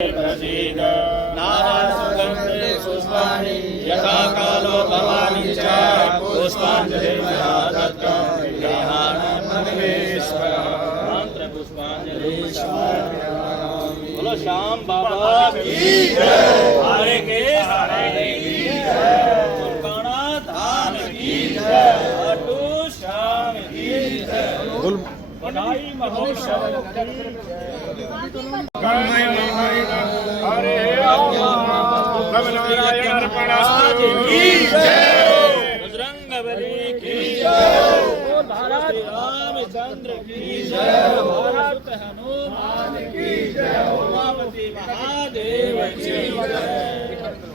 प्रसीद नारासुगन्धे पुष्पाणि यथा कालो भवानि च पुष्पाञ्जलिर्मया दत्तं गृहाणमन्वेषः मंत्र पुष्पांजलि बोलो श्याम बाबा की जय, हरे के हरे की जय, दुर्गाना धाम की जय, अटू श्याम की जय, बधाई महोत्सव हरे बजरंगबली की जय, रामचंद्र की जय, भारत हनुमान की जय, उमापति महादेव की जय,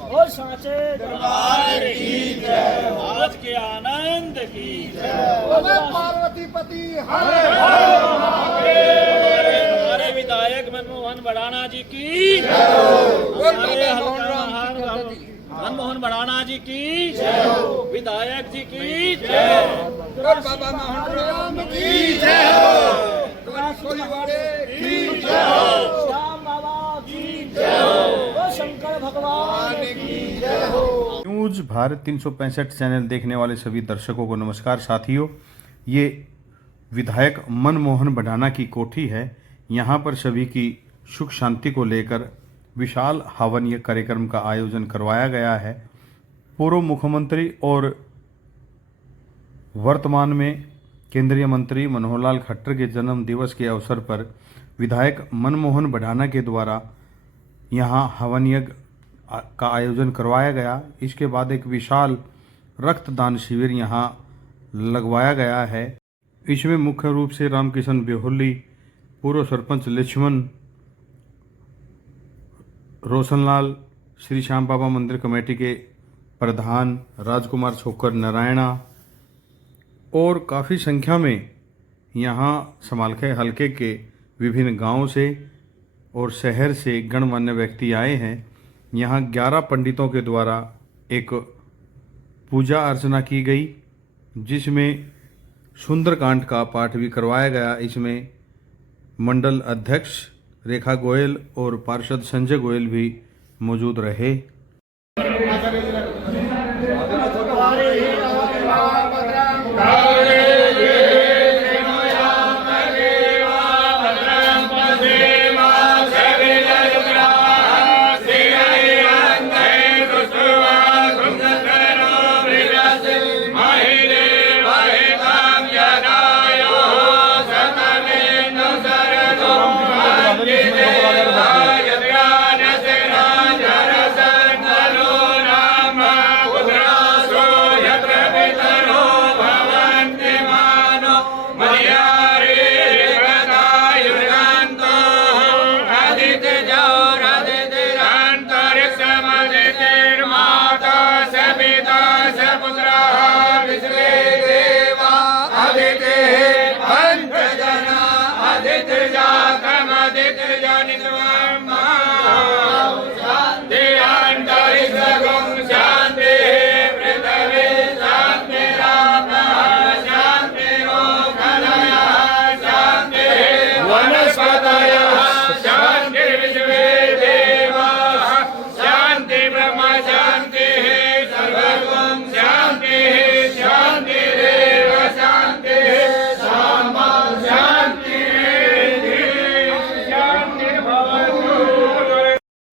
ओ साचे दरबार की जय, आज के आनंद की जय, पार्वतीपति हमारे विधायक मनमोहन भड़ाना जी की मनमोहन भड़ाना जी की विधायक जी की जय, बाबा मोहन की जय, की जय, श्याम बाबा की जय, शंकर भगवान की जय। न्यूज भारत 365 चैनल देखने वाले सभी दर्शकों को नमस्कार। साथियों, ये विधायक मनमोहन भड़ाना की कोठी है। यहाँ पर सभी की सुख शांति को लेकर विशाल हवनीय कार्यक्रम का आयोजन करवाया गया है। पूर्व मुख्यमंत्री और वर्तमान में केंद्रीय मंत्री मनोहर लाल खट्टर के जन्म दिवस के अवसर पर विधायक मनमोहन भड़ाना के द्वारा यहाँ हवनीय का आयोजन करवाया गया। इसके बाद एक विशाल रक्तदान शिविर यहाँ लगवाया गया है। इसमें मुख्य रूप से रामकिशन बेहोली, पूर्व सरपंच लक्ष्मण, रोशनलाल, श्री श्याम बाबा मंदिर कमेटी के प्रधान राजकुमार छोकर नारायणा और काफ़ी संख्या में यहाँ समालखे हलके के विभिन्न गांवों से और शहर से गणमान्य व्यक्ति आए हैं। यहाँ 11 पंडितों के द्वारा एक पूजा अर्चना की गई, जिसमें सुंदरकांड का पाठ भी करवाया गया। इसमें मंडल अध्यक्ष रेखा गोयल और पार्षद संजय गोयल भी मौजूद रहे।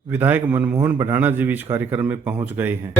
विधायक मनमोहन भड़ाना जी भी इस कार्यक्रम में पहुंच गए हैं।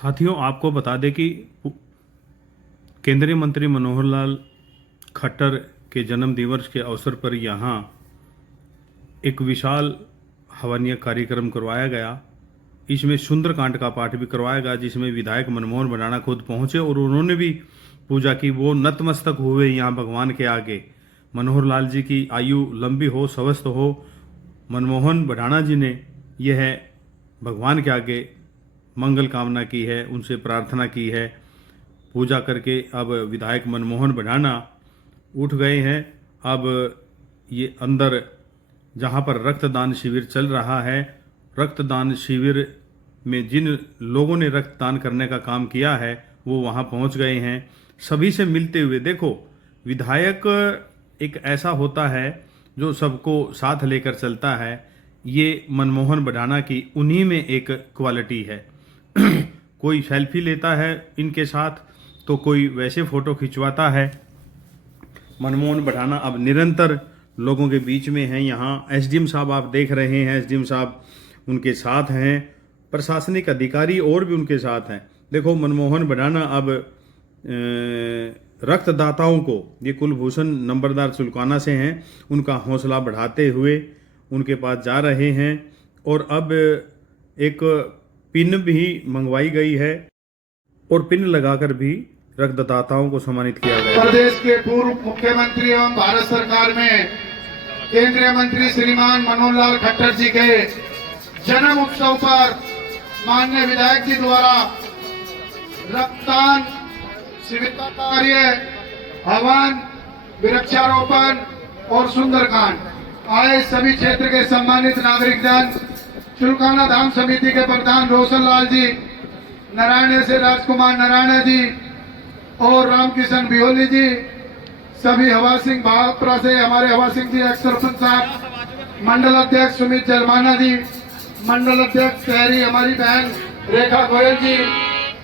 साथियों, आपको बता दें कि केंद्रीय मंत्री मनोहर लाल खट्टर के जन्म दिवस के अवसर पर यहाँ एक विशाल हवनीय कार्यक्रम करवाया गया। इसमें सुंदरकांड का पाठ भी करवाया गया, जिसमें विधायक मनमोहन भडाना खुद पहुंचे और उन्होंने भी पूजा की। वो नतमस्तक हुए यहाँ भगवान के आगे। मनोहर लाल जी की आयु लंबी हो, स्वस्थ हो। मनमोहन भडाना जी ने यह भगवान के आगे मंगल कामना की है, उनसे प्रार्थना की है। पूजा करके अब विधायक मनमोहन भडाना उठ गए हैं। अब ये अंदर जहाँ पर रक्तदान शिविर चल रहा है, रक्तदान शिविर में जिन लोगों ने रक्तदान करने का काम किया है वो वहाँ पहुँच गए हैं, सभी से मिलते हुए। देखो, विधायक एक ऐसा होता है जो सबको साथ लेकर चलता है। ये मनमोहन भडाना की उन्हीं में एक क्वालिटी है। कोई सेल्फी लेता है इनके साथ, तो कोई वैसे फ़ोटो खिंचवाता है। मनमोहन भडाना अब निरंतर लोगों के बीच में हैं। यहाँ एसडीएम साहब आप देख रहे हैं, एसडीएम साहब उनके साथ हैं, प्रशासनिक अधिकारी और भी उनके साथ हैं। देखो, मनमोहन भडाना अब रक्तदाताओं को, ये कुलभूषण नंबरदार चुलकाना से हैं, उनका हौसला बढ़ाते हुए उनके पास जा रहे हैं। और अब एक पिन भी मंगवाई गई है और पिन लगाकर भी रक्तदाताओं को सम्मानित किया गया। प्रदेश के पूर्व मुख्यमंत्री एवं भारत सरकार में केंद्रीय मंत्री श्रीमान मनोहर लाल खट्टर जी के जन्म उत्सव पर माननीय विधायक जी द्वारा रक्तदान शिविर का कार्य, हवन, वृक्षारोपण और सुंदरकांड आए सभी क्षेत्र के सम्मानित नागरिकजन, चुलकाना धाम समिति के प्रधान रोशन लाल जी, नारायण से राजकुमार नारायण जी और रामकिशन बिहोली जी, सभी हवा सिंह भागपुरा से हमारे हवा सिंह जी एक्स सरपंच साहब, मंडल अध्यक्ष सुमित जलमाना जी, मंडल अध्यक्ष शहरी हमारी बहन रेखा गोयल जी,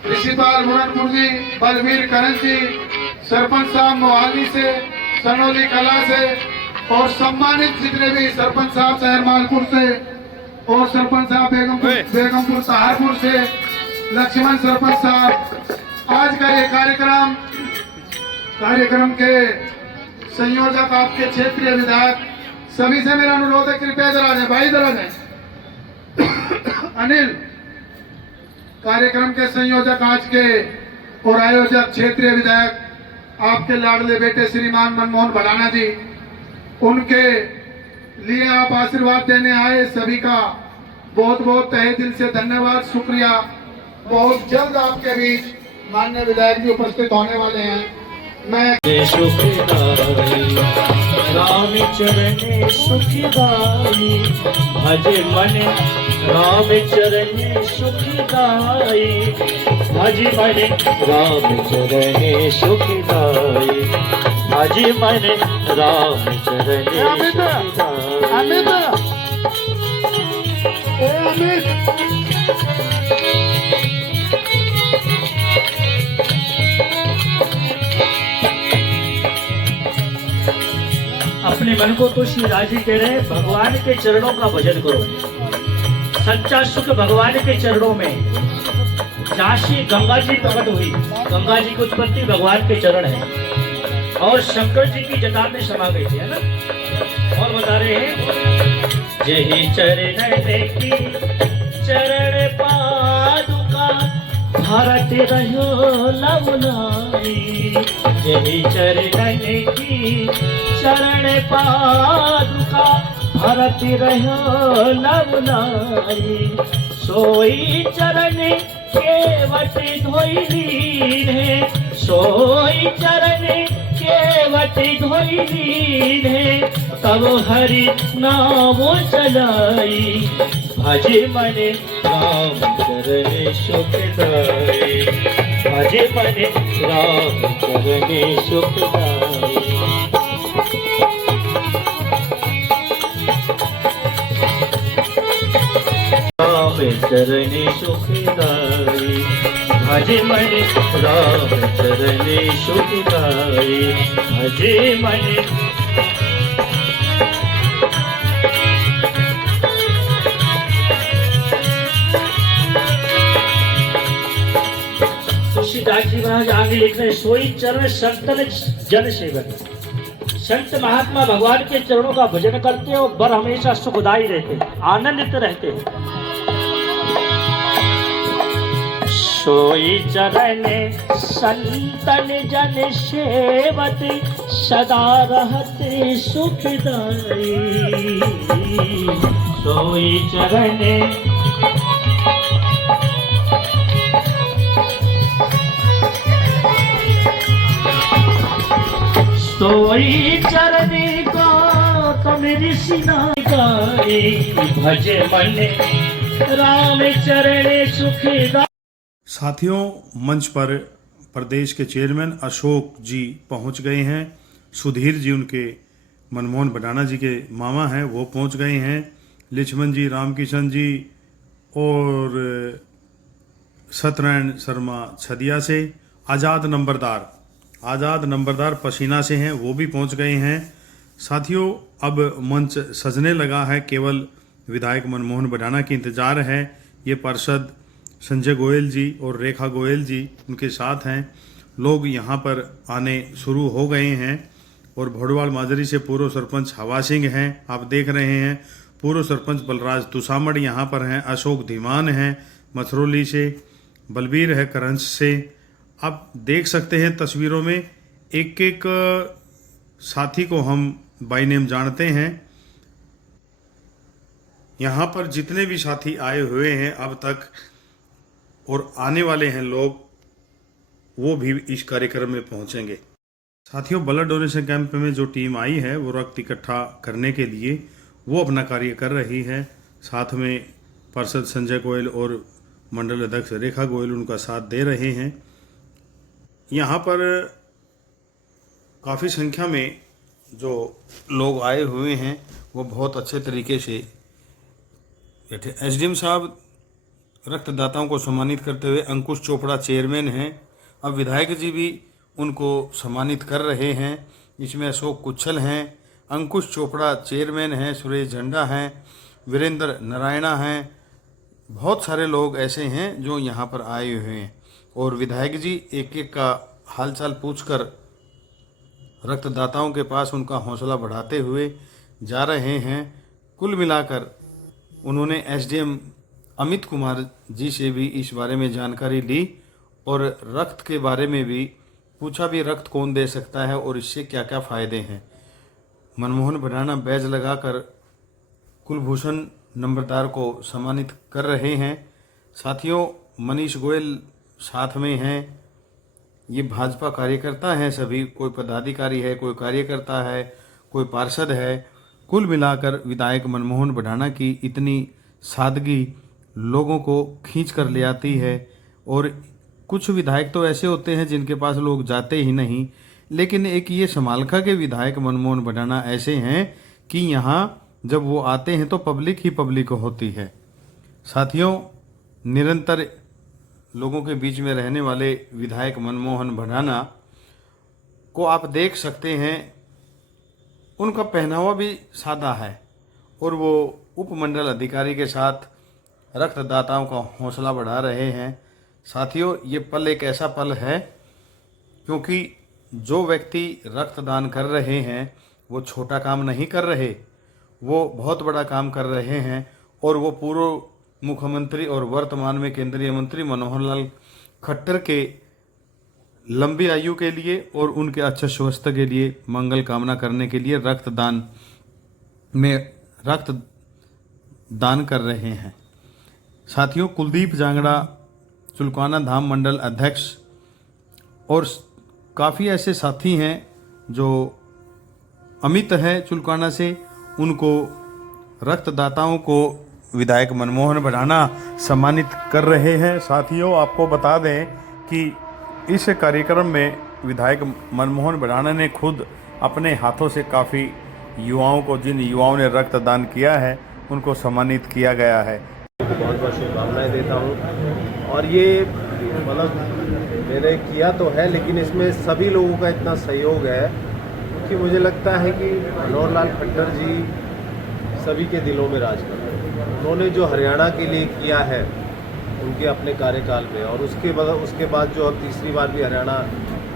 ऋषिपाल मुरनपुर जी, बलवीर करण जी, सरपंच साहब मोहाली से, सनौली कला से और सम्मानित जितने भी सरपंच साहब शहर मालपुर से और सरपंच साहब बेगमपुर सहारपुर से, लक्ष्मण सरपंच साहब। आज का ये कार्यक्रम के संयोजक आपके क्षेत्रीय विधायक, सभी से मेरा अनुरोध है, कृपया इधर आ जाए भाई, इधर आ जाए। अनिल, कार्यक्रम के संयोजक आज के और आयोजक क्षेत्रीय विधायक आपके लाडले बेटे श्रीमान मनमोहन भडाना जी, उनके लिए आप आशीर्वाद देने आए, सभी का बहुत बहुत तहे दिल से धन्यवाद, शुक्रिया। बहुत जल्द आपके बीच माननीय विधायक जी उपस्थित होने वाले हैं। मैं राम चरण सुखदाई, भज मन राम चरण सुखदाई, भज मन राम चरण सुखदाई, भज मन राम चरण सुखदाई। अपने मन को तो श्री राजी कह रहे हैं, भगवान के चरणों का भजन करो। सच्चा सुख भगवान के चरणों में। जहाँ श्री गंगा जी प्रकट हुई, गंगा जी की उत्पत्ति भगवान के चरण है और शंकर जी की जटा में समा गई थी, है ना। और बता रहे हैं, जही चरण देखी चरण पादुका, भारत रहो लवलाई। जही चरण देखी चरण पादुका, भारत रहो लवलाई। सोई चरण केवट धोइली रे, सोई चरण केवट धोइली रे, तब हरि नाम चलाई। भजे मन राम चरण सुखदाई, भजे मन राम चरण सुखदाई। राम चरण सुखदाई, भजे मन राम चरण सुखदाई, भजे मन। रविदास जी महाराज आगे लिख रहे हैं, सोई चरण संतन जन सेवक। संत महात्मा भगवान के चरणों का भजन करते और बर हमेशा सुखदायी रहते, आनंदित रहते। सोई चरण संतन जन सेवत, सदा रहते सुखदाई। सोई चरण सोई चरण गौतम ऋषि गाए, भज मन राम चरण सुखदाई। साथियों, मंच पर प्रदेश के चेयरमैन अशोक जी पहुंच गए हैं। सुधीर जी उनके मनमोहन बडाना जी के मामा हैं, वो पहुंच गए हैं। लक्ष्मण जी, रामकिशन जी और सत्यनारायण शर्मा छदिया से, आज़ाद नंबरदार पसीना से हैं, वो भी पहुंच गए हैं। साथियों, अब मंच सजने लगा है, केवल विधायक मनमोहन बडाना की इंतज़ार है। ये पार्षद संजय गोयल जी और रेखा गोयल जी उनके साथ हैं। लोग यहाँ पर आने शुरू हो गए हैं। और भोड़वाल माजरी से पूर्व सरपंच हवा सिंह हैं, आप देख रहे हैं। पूर्व सरपंच बलराज तुसामड़ यहाँ पर हैं। अशोक धीमान हैं मथरौली से, बलबीर है करंज से। आप देख सकते हैं तस्वीरों में, एक एक साथी को हम बाय नेम जानते हैं। यहाँ पर जितने भी साथी आए हुए हैं अब तक और आने वाले हैं लोग, वो भी इस कार्यक्रम में पहुंचेंगे। साथियों, ब्लड डोनेशन कैंप में जो टीम आई है वो रक्त इकट्ठा करने के लिए वो अपना कार्य कर रही है। साथ में पार्षद संजय गोयल और मंडल अध्यक्ष रेखा गोयल उनका साथ दे रहे हैं। यहाँ पर काफ़ी संख्या में जो लोग आए हुए हैं वो बहुत अच्छे तरीके से बैठे। एसडीएम साहब रक्तदाताओं को सम्मानित करते हुए, अंकुश चोपड़ा चेयरमैन हैं। अब विधायक जी भी उनको सम्मानित कर रहे हैं। इसमें अशोक कुच्छल हैं, अंकुश चोपड़ा चेयरमैन हैं, सुरेश झंडा हैं, वीरेंद्र नारायणा हैं। बहुत सारे लोग ऐसे हैं जो यहाँ पर आए हुए हैं और विधायक जी एक एक का हालचाल पूछकर रक्तदाताओं के पास उनका हौसला बढ़ाते हुए जा रहे हैं। कुल मिलाकर उन्होंने एसडीएम अमित कुमार जी से भी इस बारे में जानकारी ली और रक्त के बारे में भी पूछा भी, रक्त कौन दे सकता है और इससे क्या क्या फ़ायदे हैं। मनमोहन बडाना बैज लगाकर कुलभूषण नंबरदार को सम्मानित कर रहे हैं। साथियों, मनीष गोयल साथ में हैं। ये भाजपा कार्यकर्ता हैं सभी, कोई पदाधिकारी है, कोई कार्यकर्ता है, कोई पार्षद है। कुल मिलाकर विधायक मनमोहन बडाना की इतनी सादगी लोगों को खींच कर ले आती है। और कुछ विधायक तो ऐसे होते हैं जिनके पास लोग जाते ही नहीं, लेकिन एक ये समालखा के विधायक मनमोहन बडाना ऐसे हैं कि यहाँ जब वो आते हैं तो पब्लिक ही पब्लिक होती है। साथियों, निरंतर लोगों के बीच में रहने वाले विधायक मनमोहन बडाना को आप देख सकते हैं, उनका पहनावा भी सादा है और वो उपमंडल अधिकारी के साथ रक्तदाताओं का हौसला बढ़ा रहे हैं। साथियों, ये पल एक ऐसा पल है क्योंकि जो व्यक्ति रक्तदान कर रहे हैं वो छोटा काम नहीं कर रहे, वो बहुत बड़ा काम कर रहे हैं। और वो पूर्व मुख्यमंत्री और वर्तमान में केंद्रीय मंत्री मनोहर लाल खट्टर के लंबी आयु के लिए और उनके अच्छे स्वास्थ्य के लिए मंगल कामना करने के लिए रक्तदान कर रहे हैं। साथियों, कुलदीप जांगड़ा चुलकाना धाम मंडल अध्यक्ष और काफ़ी ऐसे साथी हैं जो अमित है चुलकाना से, उनको रक्तदाताओं को विधायक मनमोहन बडाना सम्मानित कर रहे हैं। साथियों, आपको बता दें कि इस कार्यक्रम में विधायक मनमोहन बडाना ने खुद अपने हाथों से काफ़ी युवाओं को, जिन युवाओं ने रक्तदान किया है, उनको सम्मानित किया गया है। बहुत बहुत शुभकामनाएं देता हूँ। और ये मतलब मैंने किया तो है, लेकिन इसमें सभी लोगों का इतना सहयोग है कि मुझे लगता है कि मनोहर लाल खट्टर जी सभी के दिलों में राज करते हैं। उन्होंने जो हरियाणा के लिए किया है उनके अपने कार्यकाल में। और उसके बाद जो अब तीसरी बार भी हरियाणा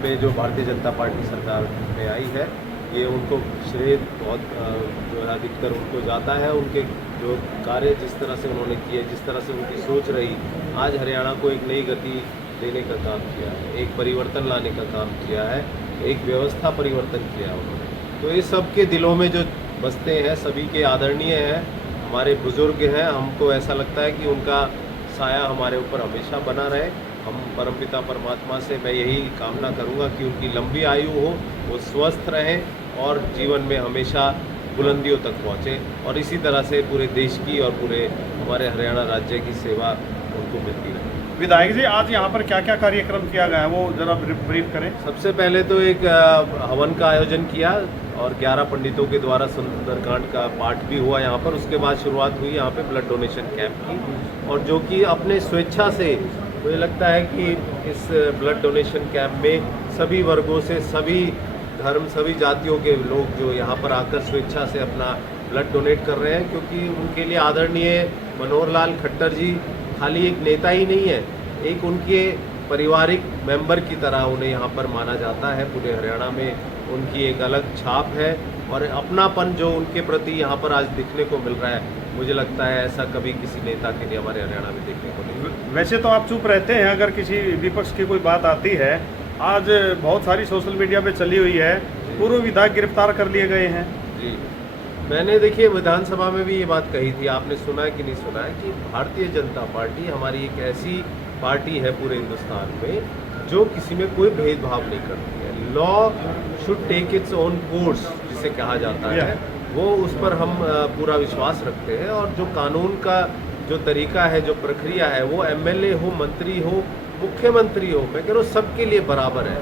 में जो भारतीय जनता पार्टी सरकार में आई है, ये उनको श्रेय बहुत जो है अधिकतर उनको जाता है। उनके जो कार्य जिस तरह से उन्होंने किए, जिस तरह से उनकी सोच रही, आज हरियाणा को एक नई गति देने का काम किया है, एक परिवर्तन लाने का काम किया है, एक व्यवस्था परिवर्तन किया है उन्होंने। तो ये सबके दिलों में जो बसते हैं, सभी के आदरणीय हैं, हमारे बुजुर्ग हैं। हमको ऐसा लगता है कि उनका साया हमारे ऊपर हमेशा बना रहे। हम परमपिता परमात्मा से मैं यही कामना करूंगा कि उनकी लंबी आयु हो, वो स्वस्थ रहें और जीवन में हमेशा बुलंदियों तक पहुँचे, और इसी तरह से पूरे देश की और पूरे हमारे हरियाणा राज्य की सेवा उनको मिलती रहे। विधायक जी, आज यहाँ पर क्या क्या कार्यक्रम किया गया है वो जरा ब्रीफ करें। सबसे पहले तो एक हवन का आयोजन किया और 11 पंडितों के द्वारा सुंदरकांड का पाठ भी हुआ यहाँ पर। उसके बाद शुरुआत हुई यहाँ पे ब्लड डोनेशन कैंप की, और जो कि अपने स्वेच्छा से, मुझे लगता है कि इस ब्लड डोनेशन कैंप में सभी वर्गों से, सभी धर्म, सभी जातियों के लोग जो यहाँ पर आकर स्वेच्छा से अपना ब्लड डोनेट कर रहे हैं, क्योंकि उनके लिए आदरणीय मनोहर लाल खट्टर जी खाली एक नेता ही नहीं है, एक उनके पारिवारिक मेंबर की तरह उन्हें यहाँ पर माना जाता है। पूरे हरियाणा में उनकी एक अलग छाप है, और अपनापन जो उनके प्रति यहाँ पर आज दिखने को मिल रहा है, मुझे लगता है ऐसा कभी किसी नेता के लिए हमारे हरियाणा में देखने को नहीं। वैसे तो आप चुप रहते हैं अगर किसी विपक्ष की कोई बात आती है। आज बहुत सारी सोशल मीडिया पे चली हुई है, पूर्व विधायक गिरफ्तार कर लिए गए हैं। जी, मैंने देखिए विधानसभा में भी ये बात कही थी, आपने सुना है कि नहीं सुना है, कि भारतीय जनता पार्टी हमारी एक ऐसी पार्टी है पूरे हिंदुस्तान में जो किसी में कोई भेदभाव नहीं करती है। Law should take its own course जिसे कहा जाता है, वो उस पर हम पूरा विश्वास रखते हैं। और जो कानून का जो तरीका है, जो प्रक्रिया है, वो एमएलए हो, मंत्री हो, मुख्यमंत्री हो, मैं कह रहा हूँ सबके लिए बराबर है।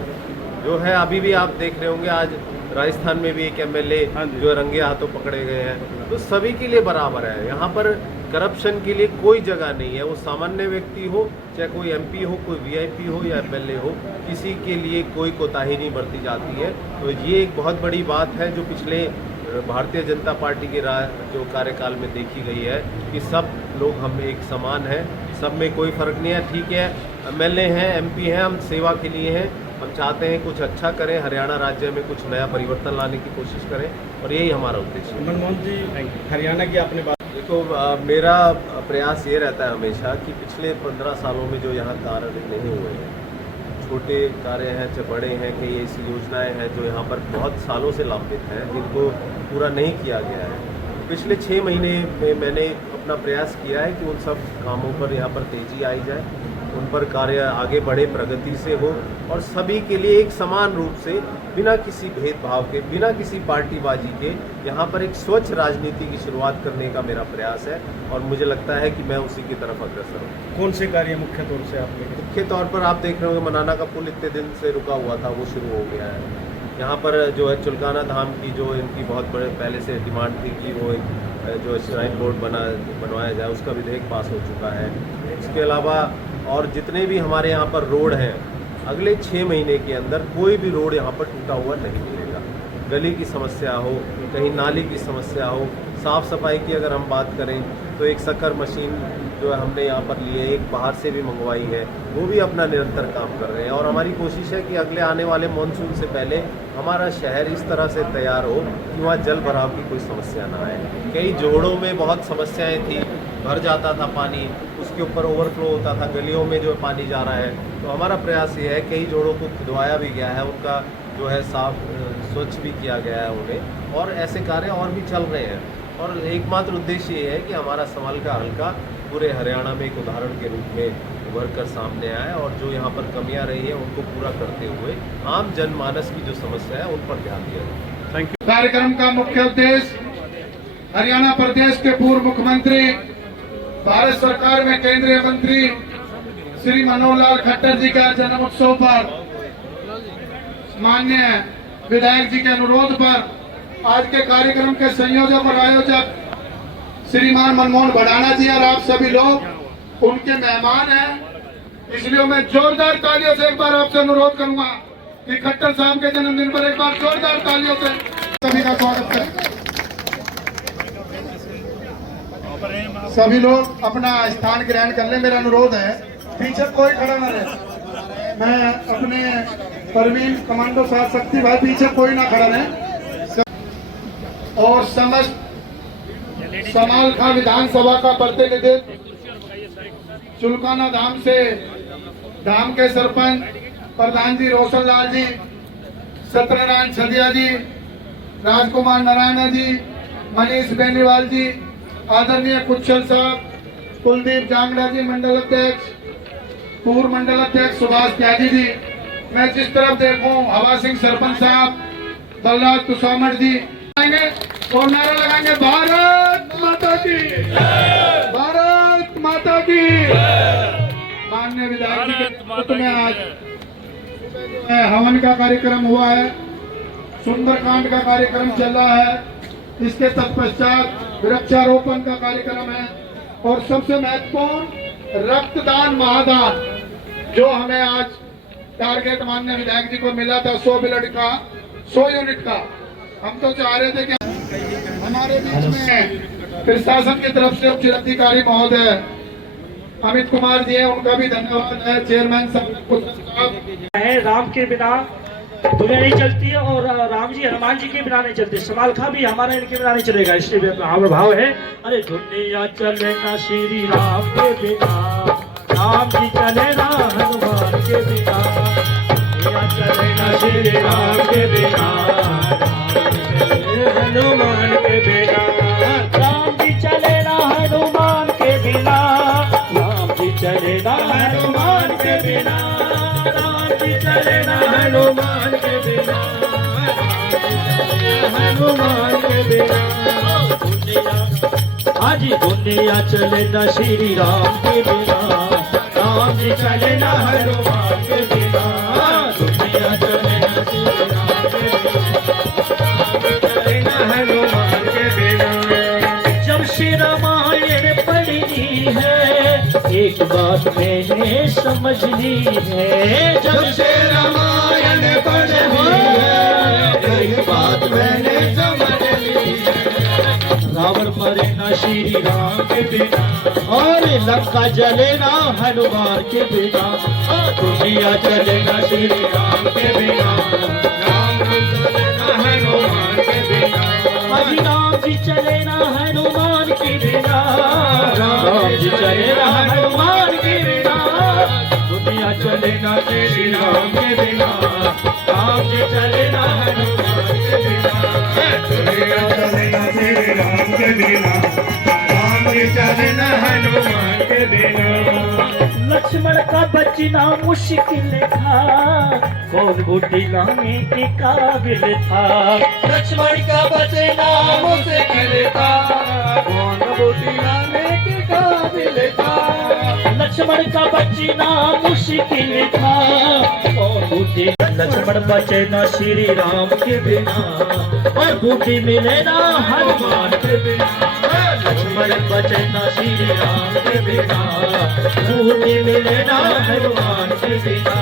जो है अभी भी आप देख रहे होंगे, आज राजस्थान में भी एक एमएलए जो रंगे हाथों पकड़े गए हैं, तो सभी के लिए बराबर है। यहाँ पर करप्शन के लिए कोई जगह नहीं है, वो सामान्य व्यक्ति हो, चाहे कोई एमपी हो, कोई वीआईपी हो या एमएलए हो, किसी के लिए कोई कोताही नहीं बरती जाती है। तो ये एक बहुत बड़ी बात है जो पिछले भारतीय जनता पार्टी के जो कार्यकाल में देखी गई है, कि सब लोग हम एक समान हैं, सब में कोई फर्क नहीं है। ठीक है, एमएलए हैं, एमपी हैं, हम सेवा के लिए हैं, हम चाहते हैं कुछ अच्छा करें, हरियाणा राज्य में कुछ नया परिवर्तन लाने की कोशिश करें, और यही हमारा उद्देश्य है। मनमोहन जी, हरियाणा की आपने बात, देखो मेरा प्रयास ये रहता है हमेशा कि पिछले 15 सालों में जो यहाँ कार्य नहीं हुए हैं, छोटे कार्य हैं चाहे बड़े हैं, कई ऐसी योजनाएं हैं जो यहाँ पर बहुत सालों से लंबित हैं, जिनको पूरा नहीं किया गया है। पिछले 6 महीने में मैंने अपना प्रयास किया है कि उन सब कामों पर यहाँ पर तेज़ी आई जाए, उन पर कार्य आगे बढ़े, प्रगति से हो, और सभी के लिए एक समान रूप से, बिना किसी भेदभाव के, बिना किसी पार्टीबाजी के, यहाँ पर एक स्वच्छ राजनीति की शुरुआत करने का मेरा प्रयास है, और मुझे लगता है कि मैं उसी की तरफ अग्रसर हूँ। कौन से कार्य मुख्य तौर से आपने? मुख्य तौर पर आप देख रहे होंगे, मनाना का पुल इतने दिन से रुका हुआ था, वो शुरू हो गया है। यहाँ पर जो है चुलकाना धाम की जो इनकी बहुत बड़े पहले से डिमांड थी कि वो एक जो श्राइन बोर्ड बनवाया जाए, उसका विधेयक पास हो चुका है। इसके अलावा और जितने भी हमारे यहाँ पर रोड हैं, अगले 6 महीने के अंदर कोई भी रोड यहाँ पर टूटा हुआ नहीं मिलेगा। गली की समस्या हो, कहीं नाली की समस्या हो, साफ़ सफाई की अगर हम बात करें तो एक शक्कर मशीन जो है हमने यहाँ पर ली है, एक बाहर से भी मंगवाई है, वो भी अपना निरंतर काम कर रहे हैं। और हमारी कोशिश है कि अगले आने वाले मानसून से पहले हमारा शहर इस तरह से तैयार हो कि वहाँ जल भराव की कोई समस्या ना आए। कई जोड़ों में बहुत समस्याएं थी, भर जाता था पानी, उसके ऊपर ओवरफ्लो होता था, गलियों में जो पानी जा रहा है। तो हमारा प्रयास ये है, कई जोड़ों को खुदवाया भी गया है, उनका जो है साफ स्वच्छ भी किया गया है उन्हें, और ऐसे कार्य और भी चल रहे हैं। और एकमात्र उद्देश्य ये है कि हमारा संभल का हल्का पूरे हरियाणा में एक उदाहरण के रूप में उभर कर सामने आए, और जो यहाँ पर कमियां रही है उनको पूरा करते हुए आम जनमानस की जो समस्या है उन पर ध्यान दिया जाए। Thank you. कार्यक्रम का मुख्य उद्देश्य हरियाणा प्रदेश के पूर्व मुख्यमंत्री, भारत सरकार में केंद्रीय मंत्री श्री मनोहर लाल खट्टर जी का जन्म उत्सव पर माननीय विधायक जी के अनुरोध पर आज के कार्यक्रम के संयोजक और आयोजक श्रीमान मनमोहन भड़ाना जी और आप सभी लोग उनके मेहमान हैं, इसलिए मैं जोरदार तालियों से एक बार आपसे अनुरोध करूंगा कि खट्टर साहब के जन्मदिन पर एक बार जोरदार तालियों से सभी का स्वागत करें। सभी लोग अपना स्थान ग्रहण कर लें, मेरा अनुरोध है, पीछे कोई खड़ा न रहे। मैं अपने परवीन कमांडो साथ शक्ति भाई, पीछे कोई ना खड़ा रहे। और समस्त समालखा विधानसभा का प्रतिनिधित्व चुलकाना धाम से धाम के सरपंच प्रधान जी रोशन लाल जी, सत्यनारायण छदिया जी, राजकुमार नारायण जी, मनीष बेनीवाल जी, आदरणीय कुच्छल साहब, कुलदीप जांगड़ा जी मंडल अध्यक्ष, पूर्व मंडल अध्यक्ष सुभाष त्यागी जी, मैं जिस तरफ देखूं हवा सिंह सरपंच साहब, बलराज तुसामठ जी आएंगे और नारा लगाएंगे भारत माता की, भारत माता की। माननीय विधायक जी के नेतृत्व में आज हवन का कार्यक्रम हुआ है, सुंदरकांड का कार्यक्रम चल रहा है, इसके तत्पश्चात वृक्षारोपण का कार्यक्रम है और सबसे महत्वपूर्ण रक्तदान महादान, जो हमें आज टारगेट माननीय विधायक जी को मिला था 100 ब्लड का, 100 यूनिट का। हम तो चाह रहे थे कि हमारे बीच में प्रशासन की तरफ से उच्च अधिकारी महोदय अमित कुमार जी है, उनका भी धन्यवाद है, चेयरमैन साहब है। राम के बिना दुनिया नहीं चलती है और राम जी हनुमान जी के बिना नहीं चलती, समालखा भी हमारा इनके बिना नहीं चलेगा। इसलिए भाव है, अरे दुनिया चले ना श्री राम के बिना, राम जी चले ना हनुमान के बिना, दुनिया चले ना श्री राम के बिना, हनुमान के बिना, राम जी चले ना हनुमान के बिना, राम जी चले ना हनुमान के बिना, राम जी चले ना हनुमान के बिना, हनुमान के बिना, आज दुनिया चले ना श्री राम के बिना, राम जी चले ना हनुमान के बिना, दुनिया चले ना श्री राम के बिना, हनुमान के बिना। जब श्री रामायण पढ़नी है एक बात मैंने समझ ली है, जब श्री रामायण पढ़नी है एक बात मैंने समझ ली है, रावण मरे ना श्री राम के बिना और लंका जले ना हनुमान के बिना, दुनिया चले ना श्री राम के बिना, राम चले ना हनुमान के बिना, अभी राम जी चले ना हनुमान के बिना, राम जी चले ना हनुमान के बिना, दुनिया चले ना श्री राम के बिना, राम जी चले ना हनुमान के बिना, दुनिया चले ना श्री राम के बिना, राम जी चले ना हनुमान के बिना। लक्ष्मण का बचना मुश्किल था, कौन बूटी लाने के काबिल था, लक्ष्मण का बचना मुश्किल था, कौन बूटी लाने के काबिल था, लक्ष्मण का बचना मुश्किल था, कौन बूटी, लक्ष्मण बचना श्री राम के बिना और बूटी मिले ना हनुमान के बिना, लक्ष्मण बचना श्री राम के बिना, बूटी मिले ना हनुमान के बिना,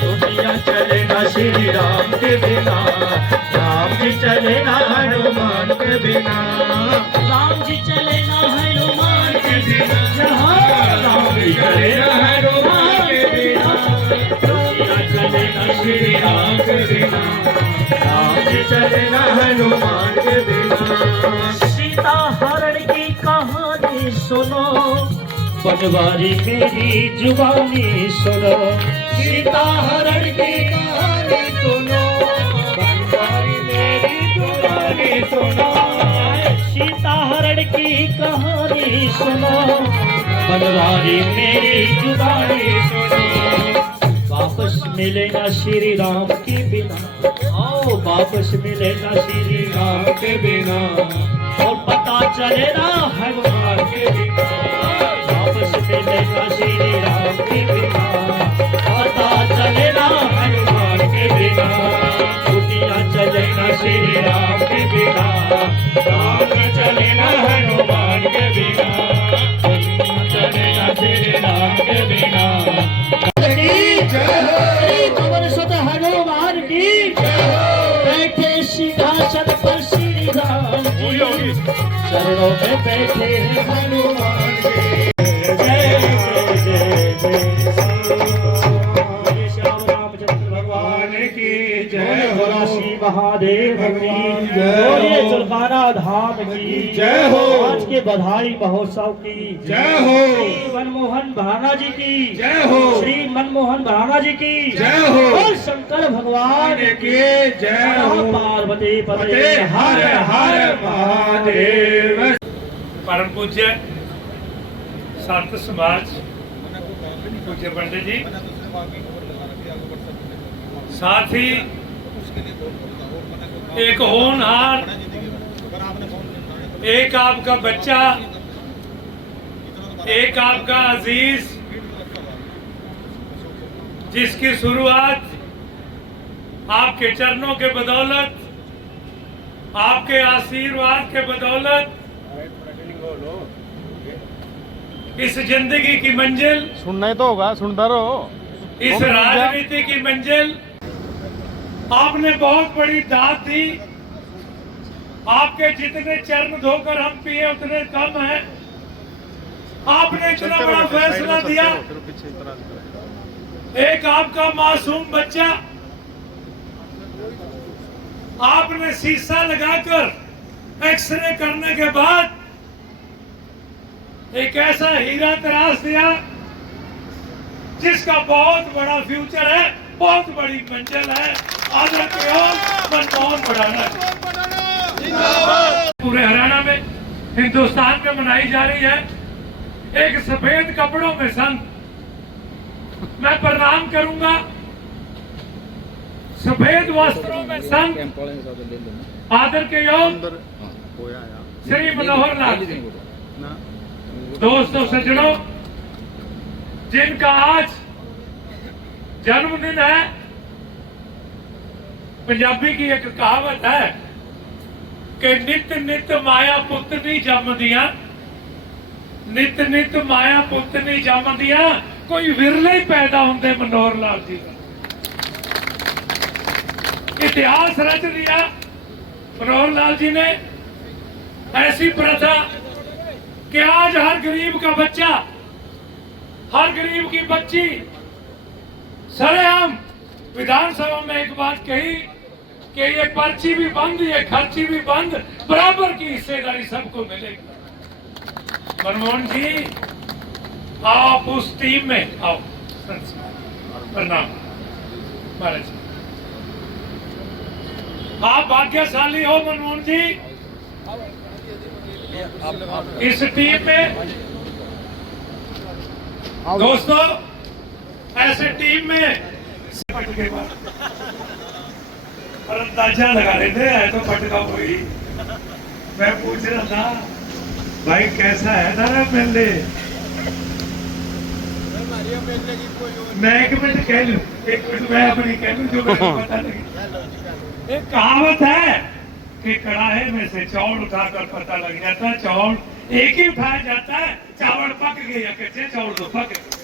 दुनिया चले ना श्री राम के बिना, राम जी चले ना हनुमान के बिना, राम जी चले ना हनुमान के बिना, राम जी चले ना हनुमान के बिना, दुनिया चले ना श्री राम के बिना, राम जी चले ना हनुमान के बिना। सीता हरण की कहानी सुनो, बनवारी मेरी जुबानी सुनो, सीता हरण की कहानी सुनो, बनवारी मेरी जुबानी सुनो, सीता हरण की कहानी सुनो, बनवारी मेरी जुबानी सुनो, वापस मिलेगा श्री राम के बिना, आओ वापस मिलेगा श्री राम के बिना, और पता चलेगा हनुमान के बिना, वापस मिलेगा श्री राम के बिना, पता चलेगा हनुमान के बिना, दुनिया चलेगा श्री राम के बिना, राम चलेगा हनुमान के बिना, दुनिया चलेगा श्री राम के बिना। हनुमान की बैठे सिंहासन पर श्री राम जी चरणों में बैठे हैं हनुमान जी। जय जय जय जय श्याम रामचंद्र भगवान की जय हो। श्री महादेव की जय हो। चुलकाना धाम की जय हो। आज के बधाई महोत्सव की जय हो। श्री मनमोहन भाना जी की जय हो। श्री मनमोहन भाना जी की जय हो। और शंकर भगवान की जय हो। पार्वती पते हर हर महादेव। परम पूज्य संत समाज पूज्य पंडित जी, साथ ही एक होनहार, एक आपका बच्चा, एक आपका अजीज, जिसकी शुरुआत आपके चरणों के बदौलत, आपके आशीर्वाद के बदौलत इस जिंदगी की मंजिल, सुनना ही तो होगा, सुनता रहो। इस राजनीति की मंजिल आपने बहुत बड़ी दात दी। आपके जितने चरण धोकर हम पिए उतने कम है। आपने इतना बड़ा फैसला दिया। एक आपका मासूम बच्चा, आपने शीशा लगाकर एक्सरे करने के बाद एक ऐसा हीरा तराश दिया जिसका बहुत बड़ा फ्यूचर है, बहुत बड़ी मंजिल है। आदर की ओर मनमोहन बढ़ाना पूरे हरियाणा में, हिंदुस्तान में मनाई जा रही है। एक सफेद कपड़ों में संत, मैं प्रणाम करूंगा। सफेद वस्त्रों में संत, आदर के योग श्री मनोहर लाल जी। दोस्तों सज्जनों, जिनका आज जन्मदिन है, पंजाबी की एक कहावत है कि नित नित माया पुतनी जमदियां, नित नित माया पुतनी जमदियां, कोई विरले ही पैदा होंगे मनोहर लाल जी का। इतिहास रच दिया मनोहर लाल जी ने। ऐसी प्रथा कि आज हर गरीब का बच्चा, हर गरीब की बच्ची सरेआम विधानसभा में एक बात कही कि ये पर्ची भी बंद, ये खर्ची भी बंद, बराबर की हिस्सेदारी सबको मिलेगी। मनमोहन जी, आप उस टीम में आओ। प्रणाम महाराज, आप भाग्यशाली हो मनमोहन जी। इस टीम में दोस्तों, ऐसे टीम में और अंदाजा लगा लेते हैं तो फटका हुई। मैं पूछ रहा था भाई कैसा है ना पहले, मैं एक मिनट कह लूं, एक मिनट मैं अपनी कह लूं जो मेरे को पता लगी। एक कहावत है कि कड़ाहे में से चावल उठाकर पता लग जाता है, चावल एक ही उठाया जाता है, चावल पक गए या कच्चे चावल तो पक गए।